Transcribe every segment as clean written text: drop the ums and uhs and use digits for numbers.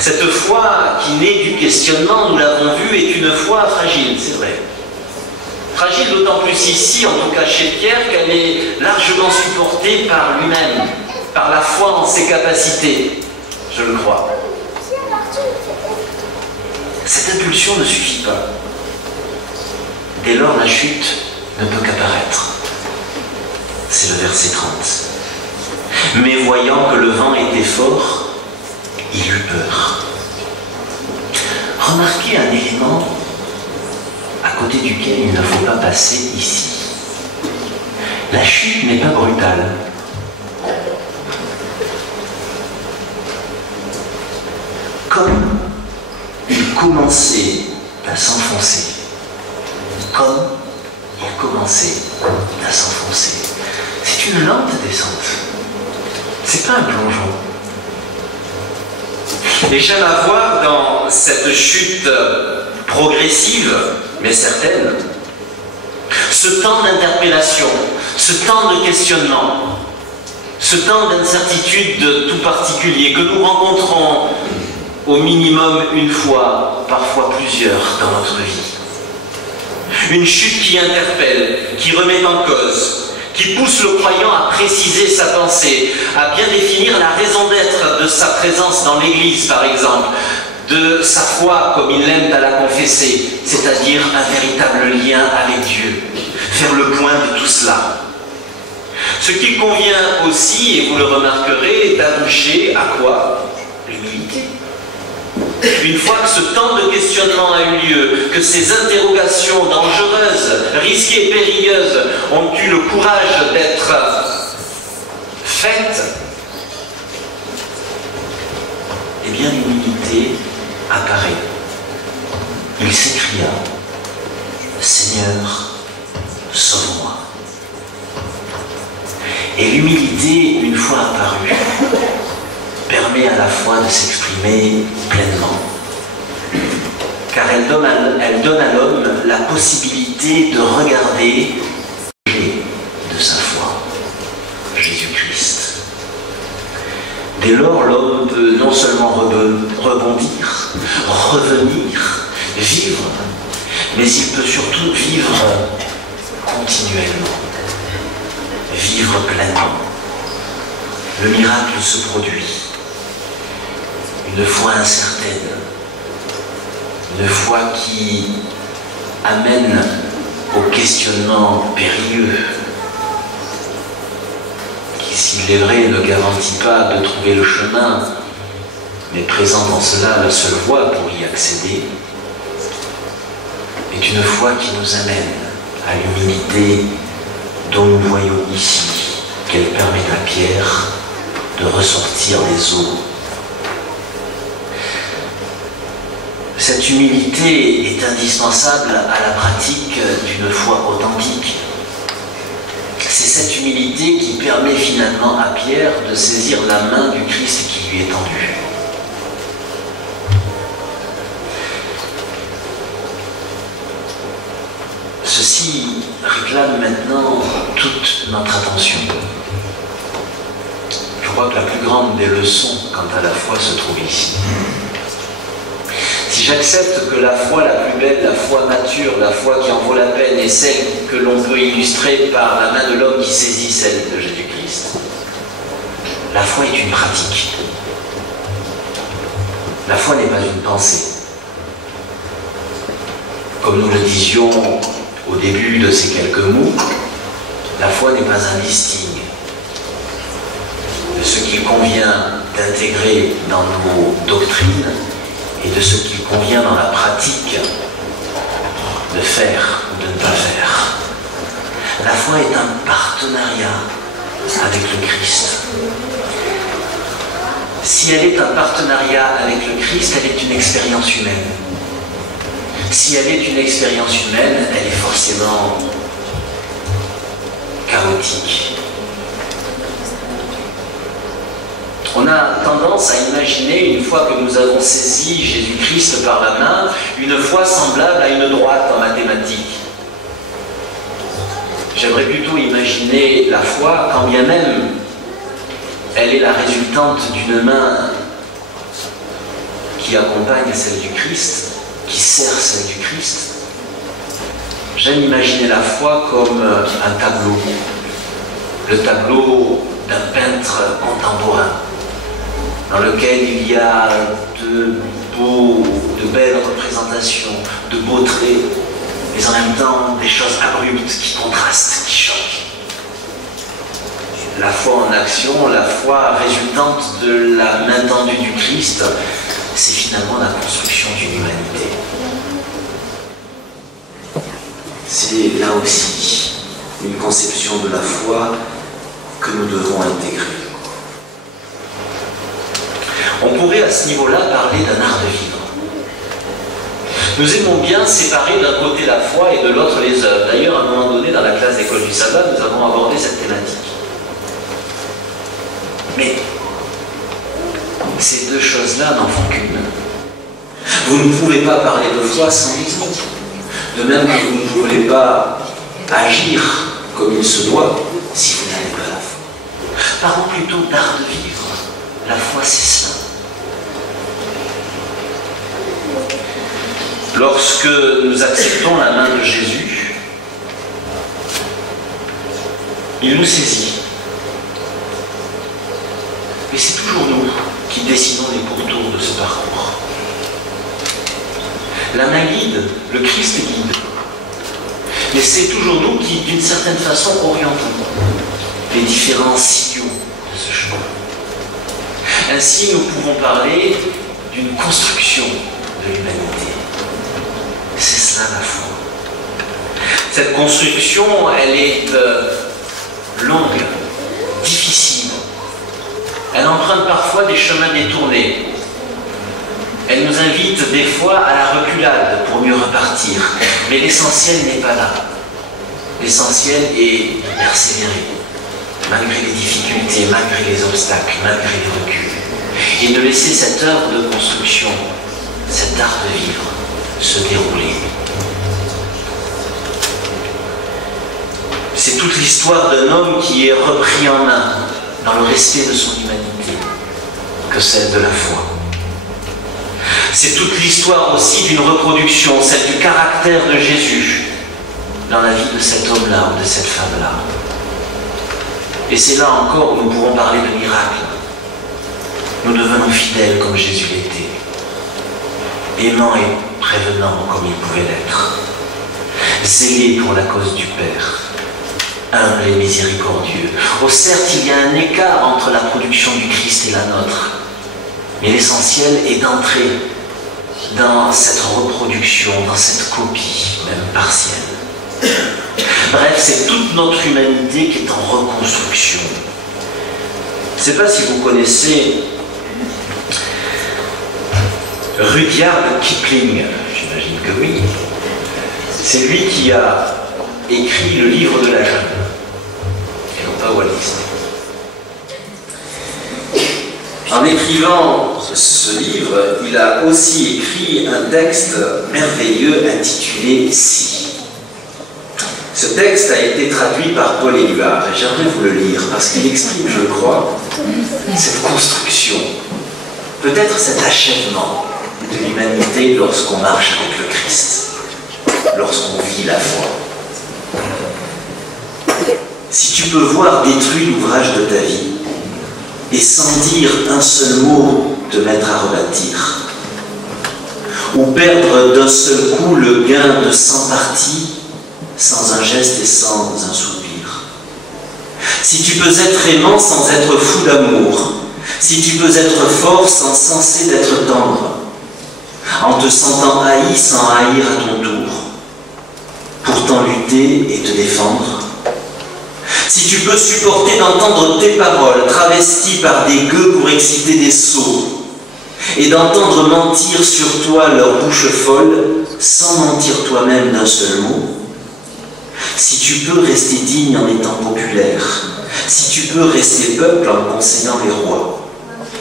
Cette foi qui naît du questionnement, nous l'avons vu, est une foi fragile, c'est vrai. Fragile d'autant plus ici, en tout cas chez Pierre, qu'elle est largement supportée par lui-même, par la foi en ses capacités, je le crois. Cette impulsion ne suffit pas. Dès lors, la chute ne peut qu'apparaître. C'est le verset 30. Mais voyant que le vent était fort, il eut peur. Remarquez un élément à côté duquel il ne faut pas passer ici. La chute n'est pas brutale. Comme il commençait à s'enfoncer. Comme il commençait à s'enfoncer. C'est une lente descente. C'est pas un plongeon. Et j'aime à voir dans cette chute progressive, mais certaine, ce temps d'interpellation, ce temps de questionnement, ce temps d'incertitude tout particulier que nous rencontrons au minimum une fois, parfois plusieurs dans notre vie. Une chute qui interpelle, qui remet en cause, qui pousse le croyant à préciser sa pensée, à bien définir la raison d'être de sa présence dans l'Église, par exemple, de sa foi comme il aime à la confesser, c'est-à-dire un véritable lien avec Dieu. Faire le point de tout cela. Ce qu'il convient aussi, et vous le remarquerez, d'aboucher à quoi? L'humilité. Une fois que ce temps de questionnement a eu lieu, que ces interrogations dangereuses, risquées, périlleuses ont eu le courage d'être faites, eh bien l'humilité apparaît. Il s'écria, « Seigneur, sauve-moi ». Et l'humilité, une fois apparue, permet à la fois de s'exprimer pleinement. Car elle donne à l'homme la possibilité de regarder l'objet de sa foi, Jésus-Christ. Dès lors, l'homme peut non seulement rebondir, revenir, vivre, mais il peut surtout vivre continuellement, vivre pleinement. Le miracle se produit. Une foi incertaine, une foi qui amène au questionnement périlleux, qui, s'il est vrai, ne garantit pas de trouver le chemin, mais présente en cela la seule voie pour y accéder, est une foi qui nous amène à l'humilité dont nous voyons ici qu'elle permet à Pierre de ressortir des eaux. Cette humilité est indispensable à la pratique d'une foi authentique. C'est cette humilité qui permet finalement à Pierre de saisir la main du Christ qui lui est tendue. Ceci réclame maintenant toute notre attention. Je crois que la plus grande des leçons quant à la foi se trouve ici. Si j'accepte que la foi la plus belle, la foi mature, la foi qui en vaut la peine est celle que l'on peut illustrer par la main de l'homme qui saisit celle de Jésus-Christ, la foi est une pratique. La foi n'est pas une pensée. Comme nous le disions au début de ces quelques mots, la foi n'est pas un listing de ce qu'il convient d'intégrer dans nos doctrines et de ce qu'il convient dans la pratique de faire ou de ne pas faire. La foi est un partenariat avec le Christ. Si elle est un partenariat avec le Christ, elle est une expérience humaine. Si elle est une expérience humaine, elle est forcément chaotique. On a tendance à imaginer, une fois que nous avons saisi Jésus-Christ par la main, une foi semblable à une droite en mathématiques. J'aimerais plutôt imaginer la foi, quand bien même elle est la résultante d'une main qui accompagne celle du Christ, qui sert celle du Christ. J'aime imaginer la foi comme un tableau, le tableau d'un peintre contemporain, dans lequel il y a de belles représentations, de beaux traits, mais en même temps des choses abruptes qui contrastent, qui choquent. La foi en action, la foi résultante de la main tendue du Christ, c'est finalement la construction d'une humanité. C'est là aussi une conception de la foi que nous devons intégrer. On pourrait à ce niveau-là parler d'un art de vivre. Nous aimons bien séparer d'un côté la foi et de l'autre les œuvres. D'ailleurs, à un moment donné, dans la classe d'école du sabbat, nous avons abordé cette thématique. Mais ces deux choses-là n'en font qu'une. Vous ne pouvez pas parler de foi sans vivre. De même que vous ne pouvez pas agir comme il se doit si vous n'avez pas la foi. Parlons plutôt d'art de vivre. La foi, c'est cela. Lorsque nous acceptons la main de Jésus, il nous saisit. Mais c'est toujours nous qui dessinons les pourtours de ce parcours. La main guide, le Christ guide. Mais c'est toujours nous qui, d'une certaine façon, orientons les différents sillons de ce chemin. Ainsi, nous pouvons parler d'une construction de l'humanité. C'est cela la foi. Cette construction, elle est longue, difficile. Elle emprunte parfois des chemins détournés. Elle nous invite des fois à la reculade pour mieux repartir. Mais l'essentiel n'est pas là. L'essentiel est de persévérer, malgré les difficultés, malgré les obstacles, malgré les reculs. Et de laisser cette œuvre de construction, cet art de vivre, se dérouler. C'est toute l'histoire d'un homme qui est repris en main dans le respect de son humanité que celle de la foi. C'est toute l'histoire aussi d'une reproduction, celle du caractère de Jésus dans la vie de cet homme-là ou de cette femme-là. Et c'est là encore où nous pourrons parler de miracle. Nous devenons fidèles comme Jésus l'était, aimant et prévenant comme il pouvait l'être, zélé pour la cause du Père, humble et miséricordieux. Oh certes, il y a un écart entre la production du Christ et la nôtre, mais l'essentiel est d'entrer dans cette reproduction, dans cette copie, même partielle. Bref, c'est toute notre humanité qui est en reconstruction. Je ne sais pas si vous connaissez Rudyard Kipling, j'imagine que oui. C'est lui qui a écrit le livre de la jungle, et non pas Walt Disney. En écrivant ce livre, il a aussi écrit un texte merveilleux intitulé « Si ». Ce texte a été traduit par Paul Éluard, et j'aimerais vous le lire, parce qu'il exprime, je crois, cette construction, peut-être cet achèvement de l'humanité lorsqu'on marche avec le Christ, lorsqu'on vit la foi. Si tu peux voir détruit l'ouvrage de ta vie, et sans dire un seul mot te mettre à rebâtir, ou perdre d'un seul coup le gain de 100 parties, sans un geste et sans un soupir. Si tu peux être aimant sans être fou d'amour, si tu peux être fort sans cesser d'être tendre, en te sentant haï sans haïr à ton tour, pourtant lutter et te défendre, si tu peux supporter d'entendre tes paroles travesties par des gueux pour exciter des sots, et d'entendre mentir sur toi leur bouche folle, sans mentir toi-même d'un seul mot, si tu peux rester digne en étant populaire, si tu peux rester peuple en conseillant les rois,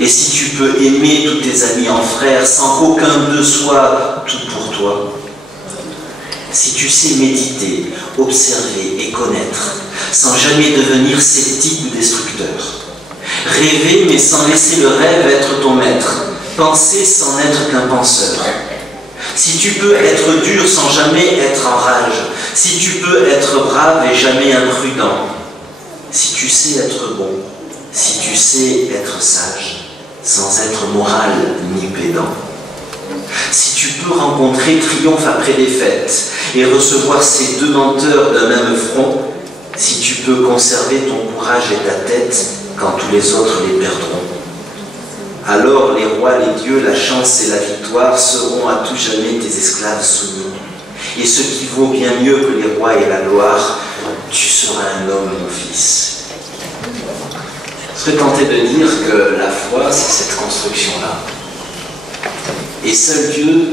et si tu peux aimer tous tes amis en frères sans qu'aucun d'eux soit tout pour toi, si tu sais méditer, observer et connaître, sans jamais devenir sceptique ou destructeur, rêver mais sans laisser le rêve être ton maître, penser sans n'être qu'un penseur, si tu peux être dur sans jamais être en rage, si tu peux être brave et jamais imprudent, si tu sais être bon, si tu sais être sage, sans être moral ni pédant, si tu peux rencontrer triomphe après défaite et recevoir ces deux menteurs d'un même front, si tu peux conserver ton courage et ta tête quand tous les autres les perdront, alors les rois, les dieux, la chance et la victoire seront à tout jamais tes esclaves soumis. Et ce qui vaut bien mieux que les rois et la gloire, tu seras un homme, mon fils. Je serais tenté de dire que la foi, c'est cette construction-là. Et seul Dieu